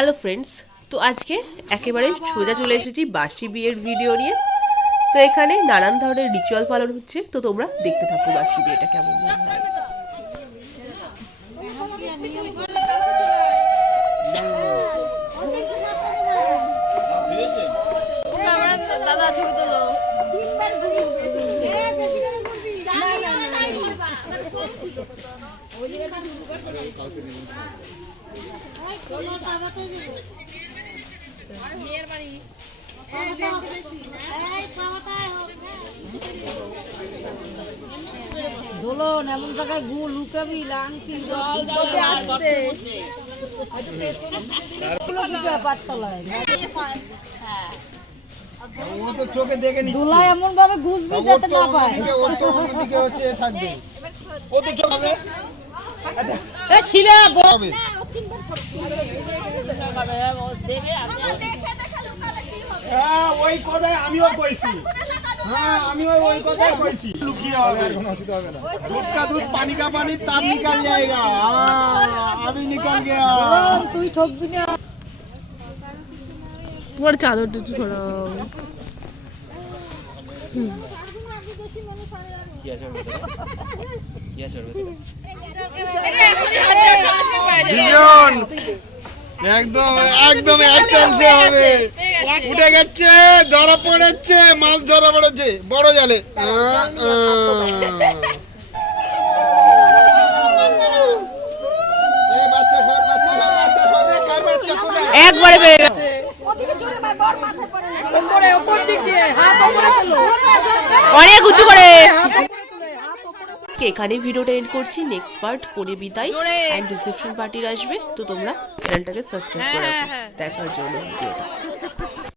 Hello friends, তো আজকে একেবারে সোজা চলে এসেছি বাসি বিয়ের ভিডিও নিয়ে। তো এখানে নানান ধরনের রিচুয়াল পালন হচ্ছে, তো তোমরা দেখতে থাকো বাসি বিয়েটা কেমন হয়। দাদা ছবি তোলো। দোলন এমন জায়গায় গুল লুকাবি লাংটি চোখে দেখে নি দোলা এমন ভাবে ঘুষবি যাতে না পায় থাকবে ও তো চোখে শিলা ওই কথাই আমিও কইছি। হ্যাঁ আমিও ওই কথাই কইছি। লুকিয়ে হবে আর কোনো অসুবিধা হবে না। दूध का दूध पानी का पानी ताप निकल जाएगा। अभी निकल गया। তুই ঠকবি না। তোমার চাদরটা একটু সরাও। কি আছে ওর ভিতরে? কি আছে ওর ভিতরে? দুজন একদম একদম এক চান্সে হবে। উঠে গেছে, ধরা পড়েছে, মাছ ধরা পড়েছে বড় জালে। একবারে বেড়ে গেছে। অনেক উঁচু করে। এখানে ভিডিওটা এন্ড করছি। নেক্সট পার্ট করে বিদায় এন্ড রিসেপশন পার্টির আসবে, তো তোমরা চ্যানেলটাকে সাবস্ক্রাইব করে রাখো দেখার জন্য ভিডিওটা।